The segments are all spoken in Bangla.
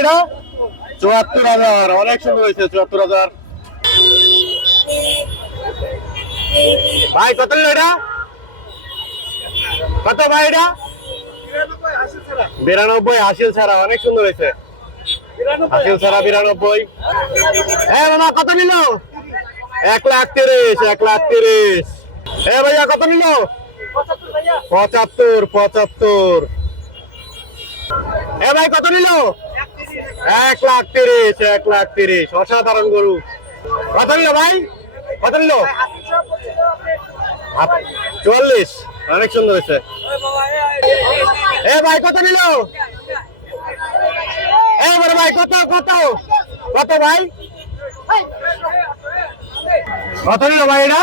এটা চুয়াত্তর হাজার, অনেক সুন্দর হয়েছে, চুয়াত্তর হাজার। ভাই, কত এটা? কত ভাই এটা? বিরানব্বই, হাসিল ছাড়া, অনেক সুন্দর হয়েছে। হাসিল ছাড়া বিরানব্বই। হ্যাঁ মামা, কত নিল? এক লাখ তিরিশ, এক লাখ তিরিশ। হ্যাঁ ভাইয়া, কত নিল? পঁচাত্তর পঁচাত্তর। এ, ভাই, কত নিল? এক লাখ তিরিশ, এক লাখ তিরিশ। অসাধারণ গরু। কত নিল ভাই? কত নিল? চুয়াল্লিশ। অনেক সুন্দর হয়েছে। এ ভাই, কত নিল? এ বড় ভাই, কত কত? কত ভাই? কত নিল ভাই এটা?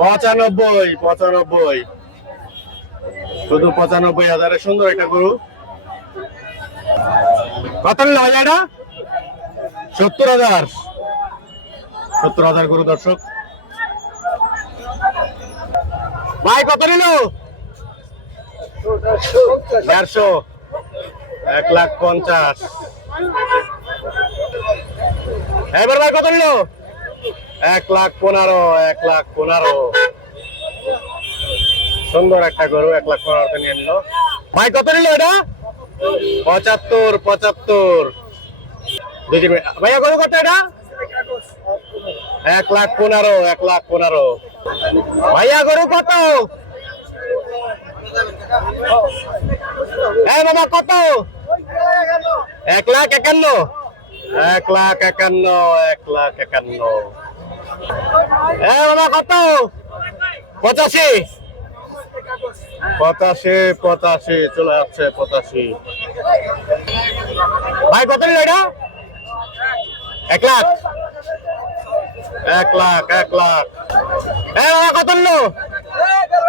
পঁচানব্বই পঁচানব্বই। শুধু পঁচানব্বই হাজারের সুন্দর একটা গরু। কত নিল এটা? সত্তর হাজার। সত্তর হাজার গরু দর্শক। ভাই, কত নিল? দেড়শো। এক লাখ পঞ্চাশ। এবার ভাই, কত নিল? এক লাখ পনেরো, এক লাখ পনেরো। সুন্দর একটা গরু, এক লাখ পনেরোতে নিয়ে নিল। ভাই, কত নিল এটা? পঁচাত্তর পঁচাত্তর দুটি মিনিট। ভাইয়া গরু কত এটা এক লাখ পনেরো এক লাখ পনেরো ভাইয়া গরু কত হ্যাঁ বাবা কত এক লাখ একান্ন এক লাখ একান্ন এক লাখ একান্ন হ্যাঁ বাবা কত পঁচাশি পঁচাশি পঁচাশি, চলে যাচ্ছে পঁচাশি। ভাই, কত নিল এটা? এক লাখ। এক লাখ এক লাখ। হ্যাঁ কত নিল?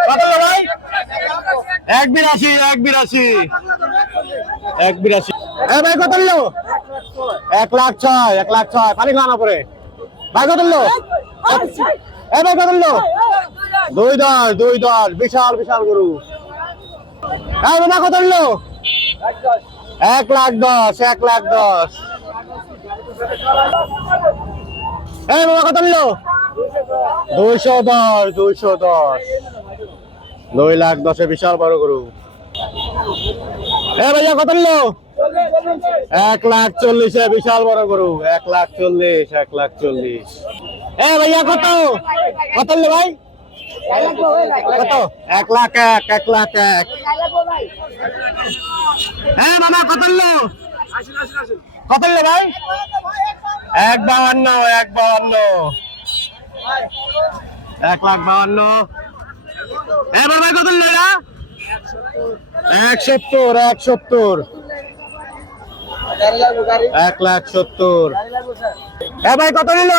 কত ভাই? এক বিরাশি এক বিরাশি। এক বিরাশি। হ্যাঁ ভাই, কত নিল? এক লাখ ছয়, এক লাখ ছয়। পানি খাওয়ানো পরে ভাই, কত নিল? এ ভাই কত নিল দুই দশ দুই দশ বিশাল বিশাল গরু। হ্যাঁ বাবা কত নিল? এক লাখ দশ এক লাখ দশ। হ্যাঁ বাবা কত নিল? দুইশো দশ দুইশো দশ। দুই লাখ দশে বিশাল বড় গরু। এ ভাইয়া কত নিল? এক লাখ চল্লিশে বিশাল বড় গরু। এক লাখ চল্লিশ, এক লাখ চল্লিশ। এ ভাইয়া কত? কত ভাই? কত? এক লাখ এক এক লাখ এক। হ্যাঁ মামা, কত কত ভাই? এক বাহান্ন এক বাহান্ন। এক লাখ বাহান্ন। এবার ভাই, কত এক সত্তর এক সত্তর। এক লাখ সত্তর। এ ভাই, কত নিল?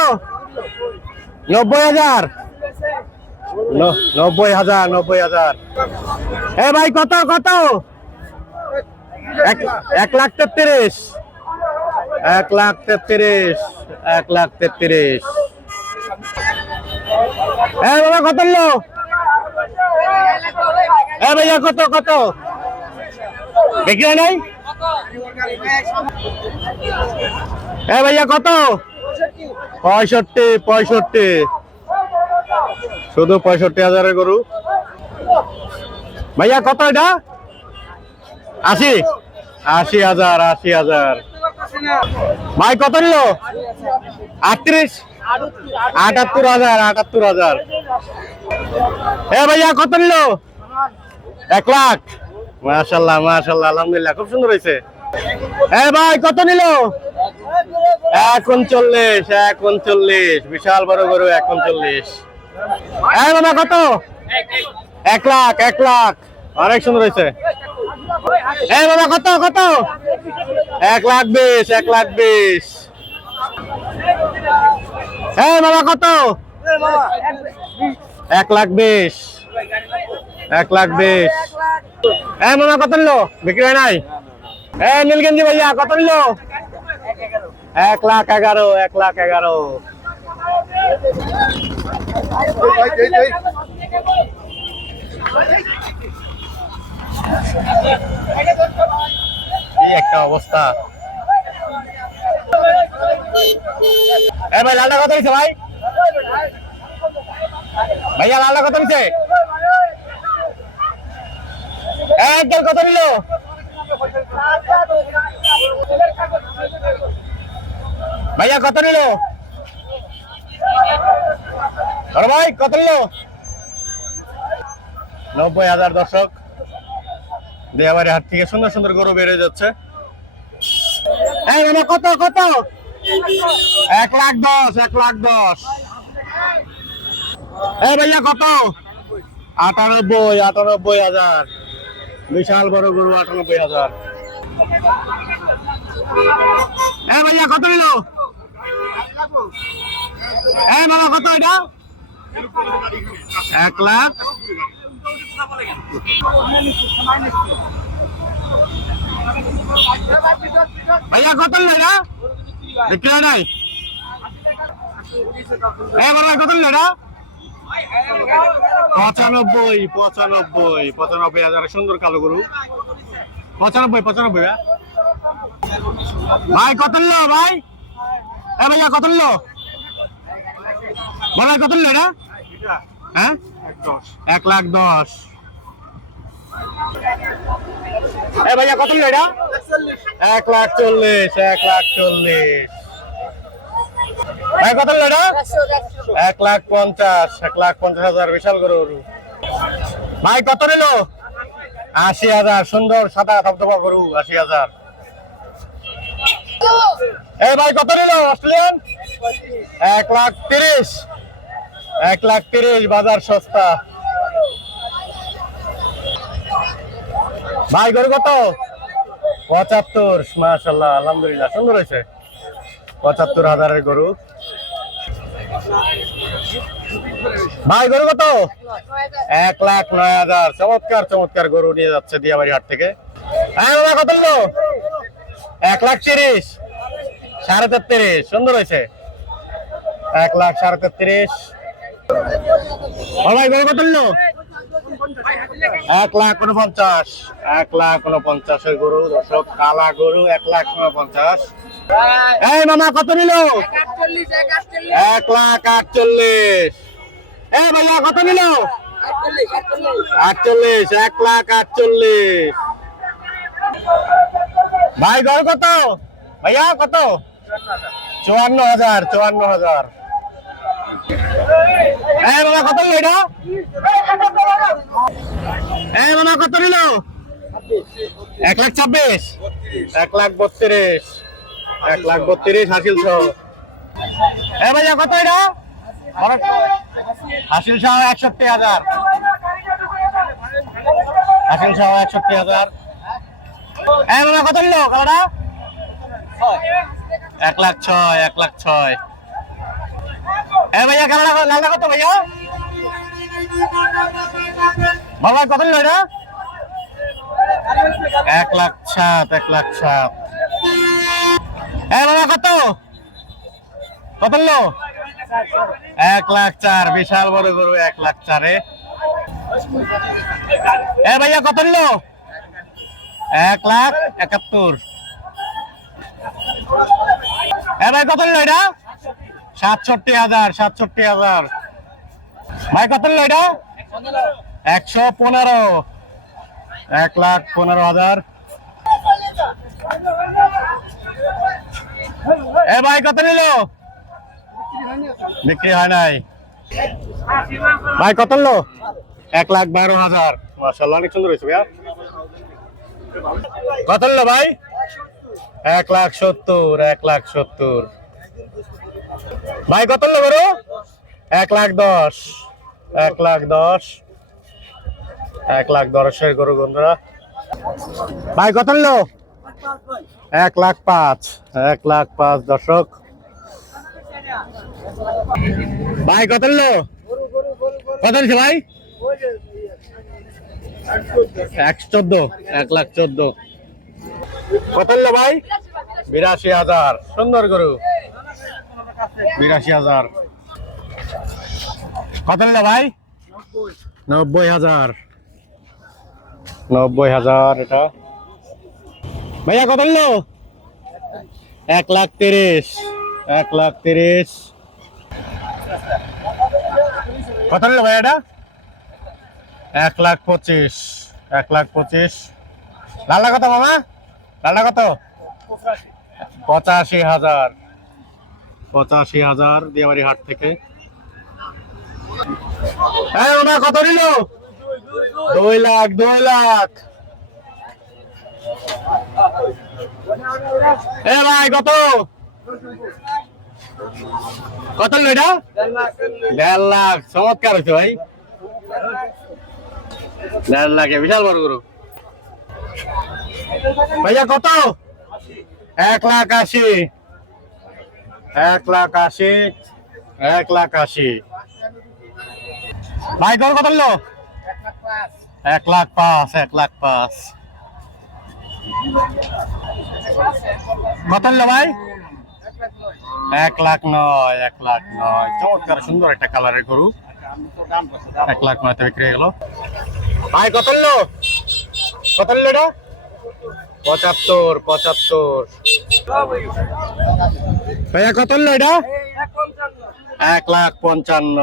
নব্বই হাজার। নব্বই হাজার নব্বই হাজার। এ ভাই, কত কত? এক লাখ তেত্রিশ। এক লাখ তেত্রিশ, এক লাখ তেত্রিশ। এ বাবা, কত নিল? এ ভাইয়া, কত কত? হয় নাই? ভাইয়া, কত? পঁয়ষট্টি পঁয়ষট্টি। শুধু পঁয়ষট্টি হাজারের গরু। ভাইয়া, কত এটা? আশি। আশি হাজার আশি হাজার। ভাই, কত নিল? আটত্রিশ। আটাত্তর হাজার আটাত্তর হাজার। এ ভাইয়া, কত নিল? এক লাখ। মাশাল্লাহ মাশাল্লাহ আলহামদুলিল্লাহ, খুব সুন্দর হয়েছে। এ ভাই, কত নিল? এক উনচল্লিশ এক উনচল্লিশ বিশাল বড় গরু এক উনচল্লিশ এ বাবা, কত? এক লাখ এক লাখ। অনেক সুন্দর হয়েছে। এ বাবা, কত কত? এক লাখ বিশ, এক লাখ বিশ। এ বাবা, কত? এক লাখ বিশ, এক লাখ বিশ। এ মামা কত নিল? বিক্রি হয় নাই? এ নীলগঞ্জি ভাইয়া, কত নিল? এক লাখ এগারো, এক লাখ এগারো। এই একটা অবস্থা। এ ভাই, লালটা কত নিছে ভাই? ভাইয়া, লালটা কত নিছে? একদম কত নিল? ভাইয়া, কত নিল? ভাই, কত নিল? নব্বই হাজার দর্শক। দেয়াবাড়ি হাট থেকে সুন্দর সুন্দর গরু বেড়ে যাচ্ছে। কত কত? এক লাখ দশ, এক লাখ দশ। এই ভাইয়া, কত? আটানব্বই আটানব্বই হাজার। বিশাল বড় গরু, আটানব্বই হাজার। এই ভাইয়া, কত নিল? এই মামা, কত এটা? এক লাখ। ভাইয়া, কত নিল এটা? বিক্রি হয় নাই। এই মামা, কত নিল এটা? পঁচানব্বই পঁচানব্বই পঁচানব্বই হাজার, সুন্দর কালো গরু। পঁচানব্বই পঁচানব্বই হ্যাঁ? ভাই, কত নিল, ভাই? এ ভাইয়া, কত নিল? ভাই কত নিল এটা? হ্যাঁ? এক লাখ দশ। এ ভাইয়া, কত নিল এটা? এক লাখ চল্লিশ, এক লাখ চল্লিশ। কত এটা? এক লাখ পঞ্চাশ এক লাখ পঞ্চাশ হাজার বিশাল গরুর ভাই কত নিল? আশি হাজার সুন্দর সাদা ধবধবা গরু আশি হাজার। এই ভাই কত নিল? অস্ট্রেলিয়ান? এক লাখ তিরিশ। এক লাখ তিরিশ বাজার সস্তা। ভাই গরু কত? পঁচাত্তর মাশাল্লাহ আলহামদুলিল্লাহ সুন্দর হয়েছে। পঁচাত্তর হাজারের গরু। ভাই, গরু কত? এক লাখ নয় হাজার। চমৎকার চমৎকার গরু নিয়ে যাচ্ছে দিয়াবাড়ি হাট থেকে। হ্যাঁ বাবা কত এক লাখ তিরিশ, সাড়ে তেত্রিশ, সুন্দর হয়েছে। এক লাখ সাড়ে তেত্রিশ। ভাই গরু কত এক লাখ উনপঞ্চাশ। এক লাখ উনপঞ্চাশের গরু, দর্শক, কালা গরু, এক লাখ উনপঞ্চাশ। এই মামা, কত নিল? এক লাখ আটচল্লিশ। এ ভাইয়া কত নিল? আটচল্লিশ, এক লাখ আটচল্লিশ। ভাই ঘর কত? ভাইয়া, কত? চুয়ান্ন হাজার চুয়ান্ন হাজার। এই মামা কত এটা? এই মামা কত নিল? এক লাখ ছাব্বিশ। এক লাখ বত্রিশ। এক লাখ বত্রিশ হাসিল সহ এ ভাইয়া কত এটা? হাসিল সহ একষট্টি হাজার। হাসিল সহ একষট্টি হাজার। এ মামা কত নিল কালোটা এক লাখ ছয় এক লাখ ছয়। এ ভাইয়া কালোটা লালটা কত ভাইয়া? বাবা কত নিল এটা এক লাখ সাত এক লাখ সাত এ বাবা কত? কত নিল এক লাখ চার, বিশাল বড় গরু এক লাখ চারে। এ ভাইয়া কত নিল এক লাখ একাত্তর। এ ভাই কত নিল এটা? সাতষট্টি হাজার সাতষট্টি হাজার। ভাই কত নিল এটা? একশো পনেরো। এক লাখ পনেরো হাজার। এ ভাই কত নিল? বিক্রি হয় নাই। ভাই কত নিল? এক লাখ বারো হাজার। মাসাল্লাহ অনেক সুন্দর হয়েছে ভাইয়া। কত নিল ভাই? এক লাখ সত্তর, এক লাখ সত্তর। ভাই কত নিল বড়? এক লাখ দশ। এক লাখ দশ। এক লাখ দশের গরু বন্ধুরা। ভাই কত নিল? এক লাখ পাঁচ। এক লাখ পাঁচ দর্শক। ভাই কত নিল? কত নিছে ভাই? এক চোদ্দ এক লাখ চোদ্দ। কত নিল ভাই? বিরাশি হাজার। সুন্দর গরু। বিরাশি হাজার। কত নিল ভাই? নব্বই হাজার। নব্বই হাজার এটা। ভাইয়া কত নিল? এক লাখ তিরিশ এক লাখ তিরিশ। কত নিল ভাই এটা? এক লাখ পঁচিশ এক লাখ পঁচিশ। লালটা কত মামা? লালটা কত? পঁচাশি হাজার। পঁচাশি হাজার দিয়াবাড়ি হাট থেকে। হ্যাঁ ওটা কত নিল দুই লাখ দুই লাখ। এ ভাই, কত? কত নিল এটা? দেড় লাখ। চমৎকার হয়েছে ভাই। দেড় লাখে, বিশাল বড় গরু। ভাইয়া, কত? এক লাখ আশি। এক লাখ আশি, এক লাখ আশি। ভাই কত কত নিল? এক লাখ পাঁচ, এক লাখ পাঁচ। কত নিল ভাই? এক লাখ নয়, এক লাখ নয়। চমৎকার, সুন্দর একটা কালারের গরু। এক লাখ নয়তে বিক্রি হয়ে গেল। ভাই, কত নিল? কত নিল এটা? পঁচাত্তর পঁচাত্তর। ভাইয়া, কত নিল এটা? এক লাখ পঞ্চান্ন।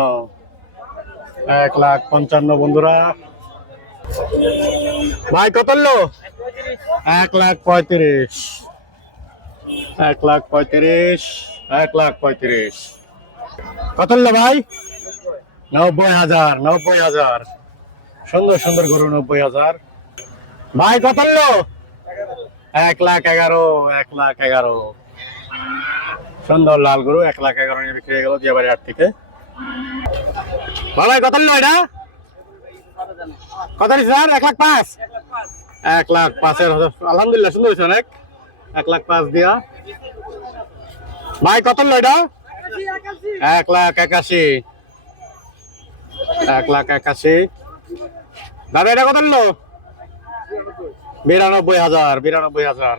এক লাখ পঞ্চান্ন বন্ধুরা। ভাই, কত এক লাখ পঁয়ত্রিশ। এক লাখ পঁয়ত্রিশ, এক লাখ পঁয়ত্রিশ। কত ভাই? নব্বই হাজার নব্বই হাজার। সুন্দর সুন্দর গরু, নব্বই হাজার। ভাই, কত এক লাখ এগারো, এক লাখ এগারো। সুন্দর লাল গরু, এক লাখ এগারো নিয়ে বিক্রি হয়ে গেল দিয়াবাড়ি হাট থেকে। ভাই কত নিল এটা? কত নিচ্ছে স্যার? এক লাখ পাঁচ? এক লাখ পাঁচের আলহামদুলিল্লাহ, সুন্দর হয়েছে অনেক। এক লাখ পাঁচ দিয়া। ভাই, কত নিল এটা? এক লাখ একাশি। এক লাখ একাশি। দাদা, এটা কত নিল? বিরানব্বই হাজার বিরানব্বই হাজার।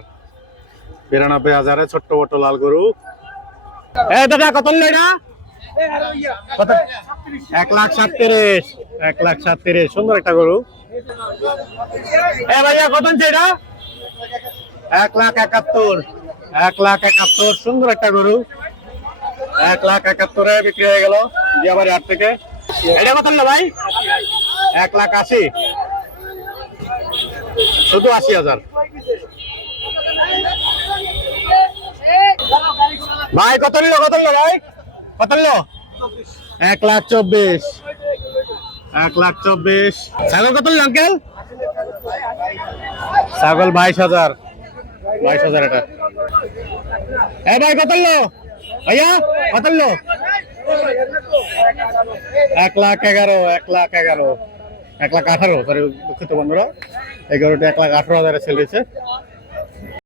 বিরানব্বই হাজারে ছোট্ট বড় লাল গরু। এ, দাদা, কত নিল এটা? এক লাখ সাতত্রিশ, এক লাখ সাতত্রিশ, সুন্দর একটা গরু। এ ভাইয়া, কত এটা? এক লাখ একাত্তর, এক লাখ একাত্তর, সুন্দর একটা গরু। এক লাখ একাত্তরে বিক্রি হয়ে গেল দিয়াবাড়ি হাট থেকে। এটা কত নিল ভাই? এক লাখ আশি। শুধু আশি হাজার। ভাই, কত নিল কত নিল ভাই? কত এক লাখ চব্বিশ। এক লাখ চব্বিশ। ছাগল কত আঙ্কেল? ছাগল বাইশ হাজার। বাইশ হাজার এটা। এ ভাই কত ভাইয়া কত এক লাখ এগারো, এক লাখ এগারো। এক লাখ আঠারো সরি দুঃখিত বন্ধুরা। এগারোটা এক লাখ আঠারো হাজারে সেল হয়েছে